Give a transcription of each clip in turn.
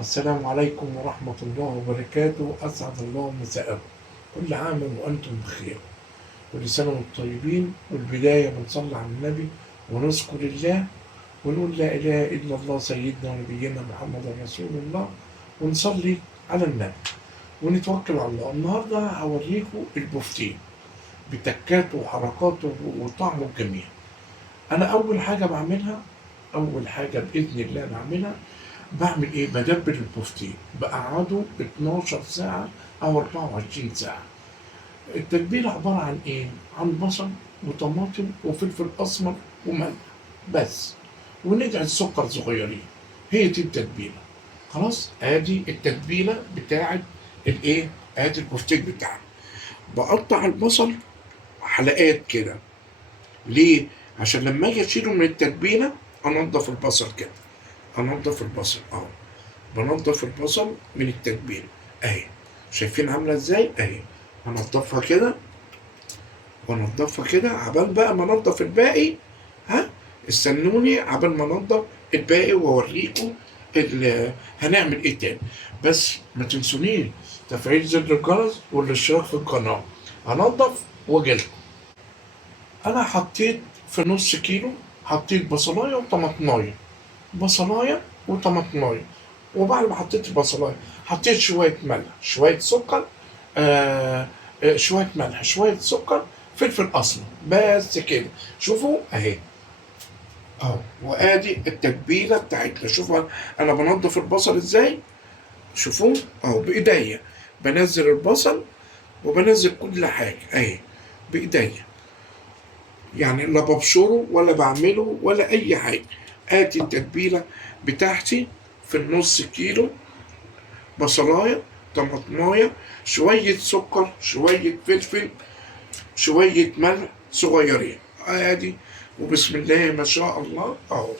السلام عليكم ورحمة الله وبركاته. أسعد الله مساءكم. كل عام وأنتم بخير. كل سنة وأنتم طيبين. والبداية بنصلي على النبي ونذكر الله ونقول لا إله إلا الله سيدنا ونبينا محمد رسول الله، ونصلي على النبي ونتوكل على الله. النهاردة هوريكم البفتين بتكاته وحركاته وطعمه الجميل. أنا أول حاجة بإذن الله بعملها، بعمل ايه؟ بدبر البفتين، بقعده 12 ساعة او 24 ساعة. التتبيلة عبارة عن ايه؟ عن بصل وطماطم وفلفل اسمر وملح بس، وندعي السكر صغيرين. هي دي التتبيلة. خلاص، ادي التتبيلة بتاعت الايه؟ ادي البفتيك بتاعنا. بقطع البصل حلقات كده. ليه؟ عشان لما اجي اشيله من التتبيلة انضف البصل كده. انضف البصل اهو. بنضف البصل من التتبيله اهي. شايفين عامله ازاي؟ اهي. هنضفها كده ونضفها كده عبال بقى ما انضف الباقي. ها، استنوني عبال ما انضف الباقي واوريكم هنعمل ايه تاني. بس ما تنسونيش تفعيل زر الجرس والاشتراك في القناه. هنضف واجيلكم. انا حطيت في نص كيلو، حطيت بصلايه وطماطمايه. بصلايه وطماطمايه. وبعد ما حطيت البصلايه حطيت شويه ملح، شويه سكر، شويه ملح، شويه سكر، فلفل اسمر، بس كده. شوفوا اهي اهو. وادي التتبيله بتاعتنا. شوفوا انا بنضف البصل ازاي. شوفوا اهو بايديا. بنزل البصل وبنزل كل حاجه اهي بايديا. يعني لا ببشره ولا بعمله ولا اي حاجه. ادي التتبيله بتاعتي في النص كيلو. بصلايه، طماطمايه، شويه سكر، شويه فلفل، شويه ملح صغيرين. ادي. وبسم الله ما شاء الله اهو.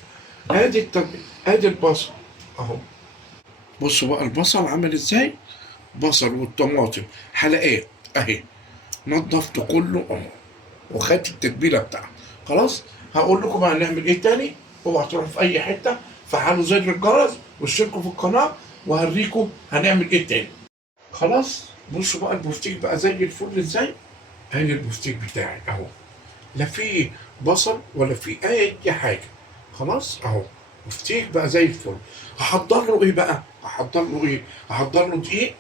ادي التتبيله، ادي البصل اهو. بصوا بقى البصل عامل ازاي. بصل والطماطم حلقات اهي. نضفت كله اهو وخدت التتبيله بتاعته. خلاص، هقول لكم بقى هنعمل ايه تاني. اوعوا تروحوا في اي حته. فعلوا زر الجرس واشتركوا في القناه وهوريكم هنعمل ايه تاني. خلاص، بصوا بقى البفتيك بقى زي الفل ازاي. ادي البفتيك بتاعي اهو. لا فيه بصل ولا فيه اي حاجه. خلاص اهو. بفتيك بقى زي الفل. هحضر له ايه بقى؟ هحضر له دقيق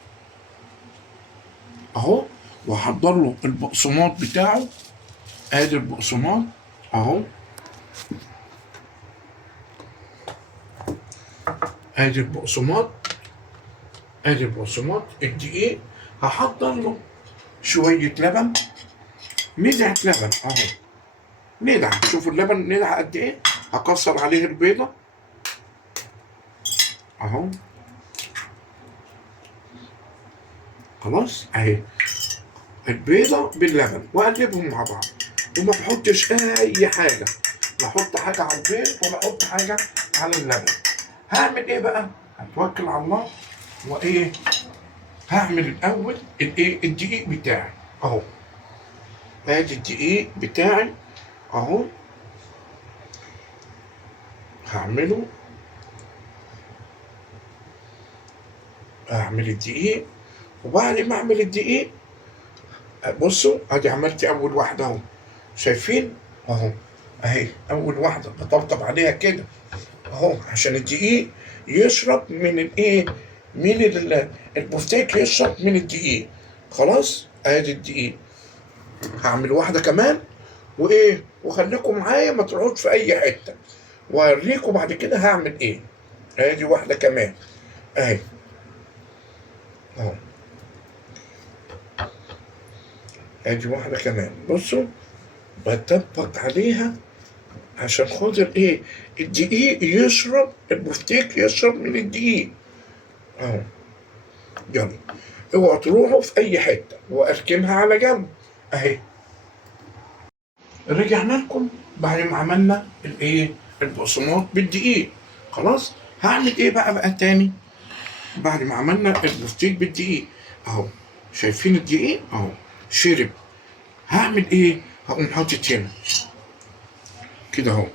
اهو. وهحضر له البقسماط بتاعه. ادي البقسماط اهو. ادي البقسماط. ادي البقسماط. الدقيق هحضر له شويه لبن. ندعه لبن اهو. ندعه. شوفوا اللبن ندعه قد ايه. هكسر عليه البيضه اهو. خلاص اهي. البيضه باللبن واقلبهم مع بعض. وما بحطش اي حاجه. لا احط حاجه على البيض ولا احط حاجه على اللبن. هعمل ايه بقى؟ هتوكل على الله. وايه؟ هعمل الاول الايه؟ الدقيق بتاعي اهو. ادي الدقيق بتاعي اهو. هعمله. هعمل الدقيق. وبعد ما اعمل الدقيق، بصوا ادي عملت اول واحده اهو. شايفين اهو. اهي اول واحده بطبطب عليها كده اهو عشان الدقيق يشرب من الايه؟ من البفتيك يشرب من الدقيق. خلاص ادي الدقيق. هعمل واحده كمان. وايه؟ وخليكم معايا ما تروحوش في اي حته. واوريكم بعد كده هعمل ايه. ادي واحده كمان اهي اهو. ادي واحده كمان. بصوا بطبق عليها عشان خاطر ايه؟ الدقيق يشرب، البفتيك يشرب من الدقيق اهو. يلا، اوعوا تروحوا في اي حته. واركنها على جنب اهي. رجعنا لكم بعد ما عملنا الايه؟ البقسماط بالدقيق. خلاص، هعمل ايه بقى تاني بعد ما عملنا البفتيك بالدقيق اهو. شايفين الدقيق اهو شرب. هعمل ايه؟ هقوم حاطط هنا كده اهو.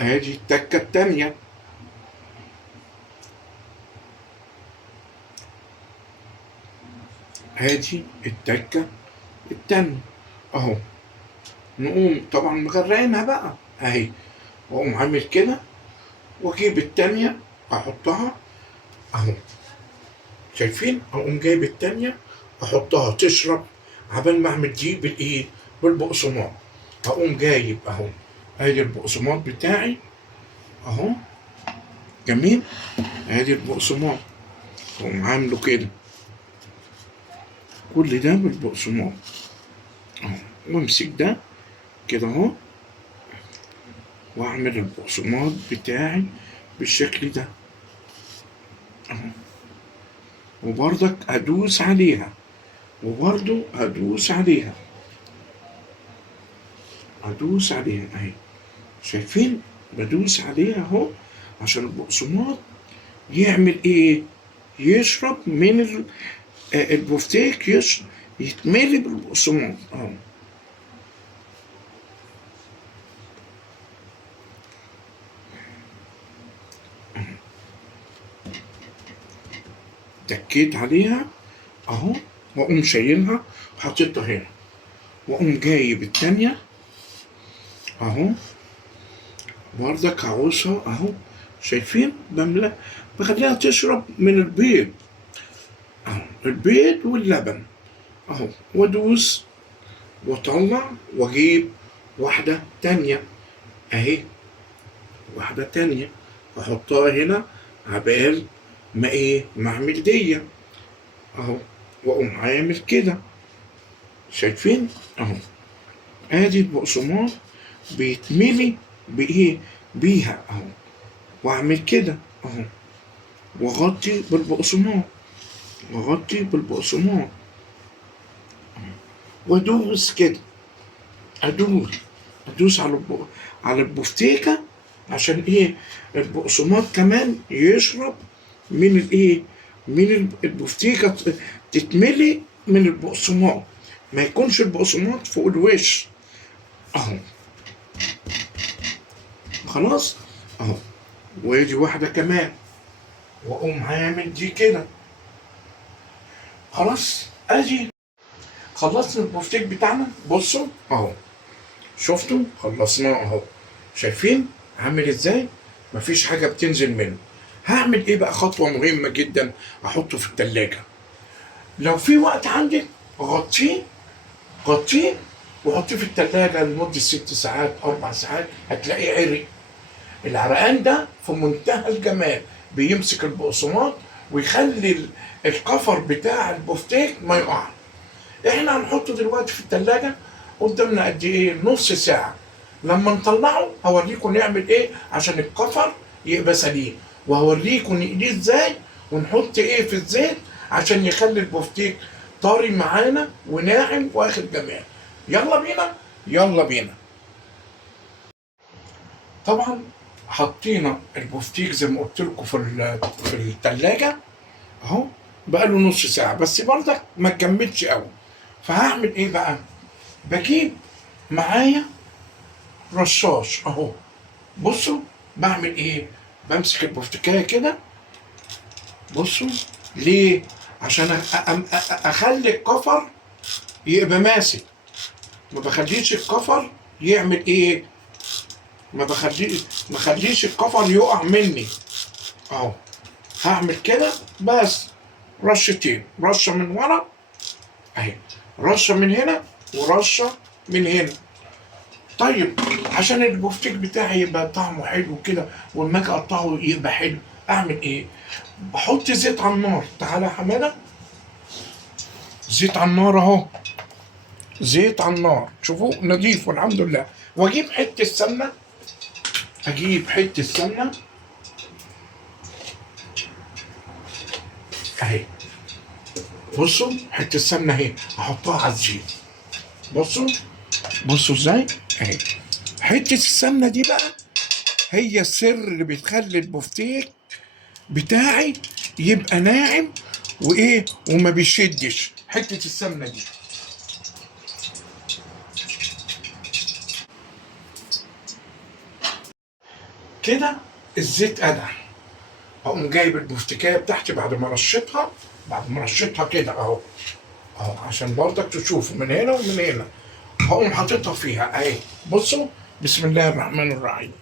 ادي التكة التانية، ادي التكة التانية اهو. نقوم طبعا مغرقينها بقى اهي، واقوم عامل كده واجيب التانية احطها اهو. شايفين؟ اقوم جايب التانية احطها تشرب عبال ما اعمل دي بالايه؟ بالبقسماط. هقوم جايب اهو، ادي البقسماط بتاعي اهو، جميل. ادي البقسماط اقوم عامله كده، كل ده بالبقسماط اهو. وامسك ده كده اهو، واعمل البقسماط بتاعي بالشكل ده اهو. وبرضك ادوس عليها، وبرضو ادوس عليها، ادوس عليها اهي. شايفين؟ بدوس عليها اهو عشان البقسماط يعمل ايه؟ يشرب من البفتيك، يتملي بالبقسماط اهو. تكيت عليها اهو، واقوم شايلها وحطيتها هنا، واقوم جايب التانية اهو، برضك عاوزها اهو. شايفين؟ بملى، بخليها تشرب من البيض اهو، البيض واللبن اهو. وادوس واطلع واجيب واحدة تانية اهي، واحدة تانية احطها هنا عبال ما ايه؟ ما اعمل دي اهو، واقوم عامل كده. شايفين؟ اهو. ادي البقسماط بيتملي بايه؟ بيها اهو. واعمل كده اهو، واغطي بالبقسماط، واغطي بالبقسماط، وادوس كده، ادوس، ادوس على البفتيكه عشان ايه؟ البقسماط كمان يشرب من الايه؟ من البفتيكه، تتملي من البقسماط، ما يكونش البقسماط فوق الوش اهو. خلاص اهو. وادي واحده كمان، واقوم عامل دي كده. خلاص ادي خلصنا البفتيك بتاعنا. بصوا اهو، شفتوا؟ خلصناه اهو. شايفين عامل ازاي؟ مفيش حاجه بتنزل منه. هعمل ايه بقى؟ خطوه مهمه جدا، احطه في التلاجة. لو في وقت عندك غطيه، غطيه وحطيه في التلاجة لمدة 6 ساعات 4 ساعات، هتلاقيه عرق. العرقان ده في منتهى الجمال، بيمسك البقسماط ويخلي الكفر بتاع البفتيك ما يقع. احنا هنحطه دلوقتي في التلاجة قدامنا قد ايه؟ نص ساعة. لما نطلعه هوريكم نعمل ايه عشان الكفر يبقى سليم، وهوريكم نقليه ازاي، ونحط ايه في الزيت عشان يخلي البفتيك طري معانا وناعم واخد جمال. يلا بينا، يلا بينا. طبعا حطينا البفتيك زي ما قلت لكم في التلاجة اهو، بقاله نص ساعة، بس برضك ما تجمدش قوي. فهعمل ايه بقى؟ بجيب معايا رشاش اهو. بصوا بعمل ايه؟ بمسك البفتكايه كده. بصوا ليه؟ عشان اخلي الكفر يبقى ماسك، ما بخليش الكفر يعمل ايه؟ ما خليش الكفر يقع مني اهو. هعمل كده بس رشتين، رشه من ورا اهي، رشه من هنا ورشه من هنا. طيب عشان البفتيك بتاعي يبقى طعمه حلو كده، ولما اجي اقطعه يبقى حلو، اعمل ايه؟ بحط زيت على النار. تعالى يا حماده، زيت على النار اهو، زيت على النار، شوفوا نضيف والحمد لله. واجيب حته سمنه، اجيب حته سمنه اهي. بصوا حته السمنه اهي، احطها على الزيت. بصوا، بصوا ازاي اهي. حته السمنه دي بقى هي السر اللي بتخلي البفتيك بتاعي يبقى ناعم وايه، وما بيشدش. حته السمنه دي كده الزيت قدح. اقوم جايب البفتكايه بتاعتي بعد ما رشيتها كده اهو عشان برضك تشوفوا من هنا ومن هنا. هقوم حاططها فيها اهي. بصوا، بسم الله الرحمن الرحيم.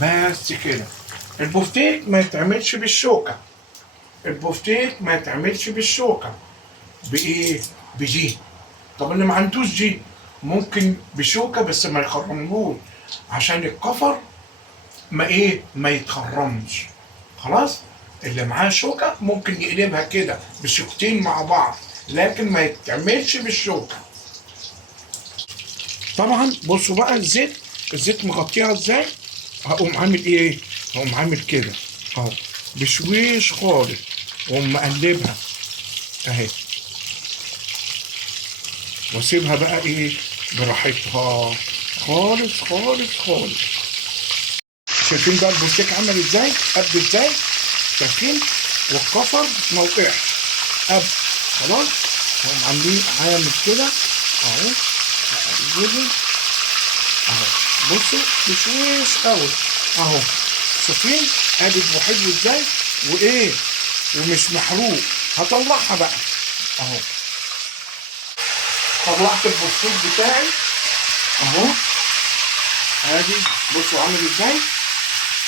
بس كده. البفتيك ما يتعملش بالشوكه. بايه؟ بدي. طب اللي ما عندوش دي ممكن بشوكه بس ما يخرموش عشان الكفر ما يتخرمش. خلاص. اللي معاه شوكه ممكن يقلبها كده بشوكتين مع بعض، لكن ما يتعملش بالشوكه. طبعا بصوا بقى الزيت مغطيها ازاي. هقوم عامل ايه؟ هقوم عامل كده اهو بشويش خالص، واقوم مقلبها اهي، واسيبها بقى ايه براحتها خالص خالص خالص. شايفين بقى البفتيك عمل ازاي؟ قد ازاي؟ شايفين؟ والكفر ما وقعش قد. خلاص. هم عاملين عامل كده اهو. هقلبه اهو. بصوا بشويش قوي اهو. شايفين؟ قالب وحلو ازاي؟ وايه؟ ومش محروق. هطلعها بقى اهو. طلعت البفتيك بتاعي اهو. ادي بصوا عامل ازاي.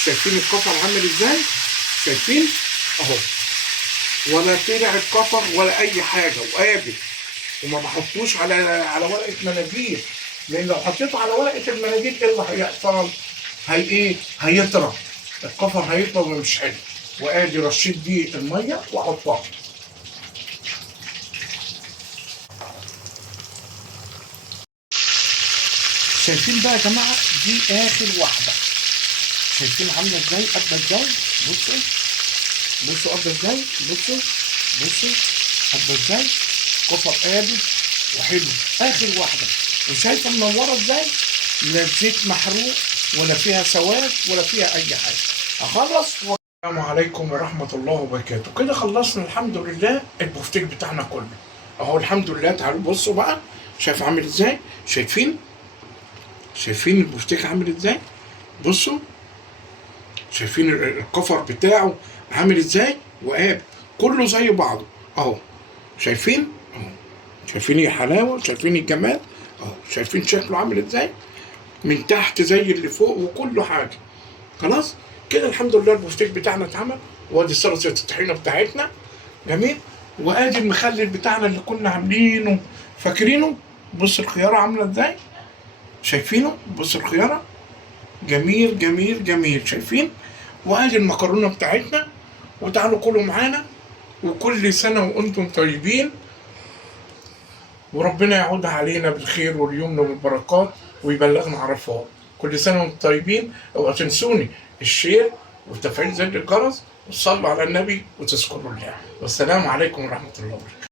شايفين الكفر عامل ازاي؟ شايفين اهو. ولا طلع الكفر ولا اي حاجه، وقابل. وما بحطوش على ورقه مناديل، لان لو حطيته على ورقه المناديل ايه اللي هيحصل؟ هيطرى. الكفر هيطرى ومش حلو. وادي رشيت دي الميه واحطها. شايفين بقى يا جماعه؟ دي اخر واحده. شايفين عامله ازاي؟ قد ازاي؟ بصوا قد ازاي؟ بصوا قد ازاي؟ كفر قابل وحلو. اخر واحده. وشايفه منوره ازاي؟ لا زيت محروق ولا فيها سواد ولا فيها اي حاجه. اخلص. السلام عليكم ورحمه الله وبركاته. كده خلصنا الحمد لله البفتيك بتاعنا كله اهو الحمد لله. تعالوا بصوا بقى. شايف عامل ازاي؟ شايفين البفتيك عامل ازاي؟ بصوا. شايفين الكفر بتاعه عامل ازاي؟ وقاب كله زي بعضه اهو. شايفين اهو. شايفين الحلاوه؟ شايفين الجمال اهو. شايفين شكله عامل ازاي؟ من تحت زي اللي فوق وكله حاجه. خلاص كده الحمد لله البفتيك بتاعنا اتعمل. وادي سلطه الطحينه بتاعتنا. جميل. وادي المخلل بتاعنا اللي كنا عاملينه فاكرينه. بص الخياره عامله ازاي. شايفينه؟ بص الخياره. جميل جميل جميل. شايفين؟ وادي المكرونه بتاعتنا. وتعالوا كلوا معانا. وكل سنه وانتم طيبين، وربنا يعود علينا بالخير واليمن والبركات ويبلغنا عرفات. كل سنه وانتم طيبين. اوعوا تنسوني الشير وتفعيل زر الجرس وتصلوا على النبي وتذكروا الله. والسلام عليكم ورحمه الله وبركاته.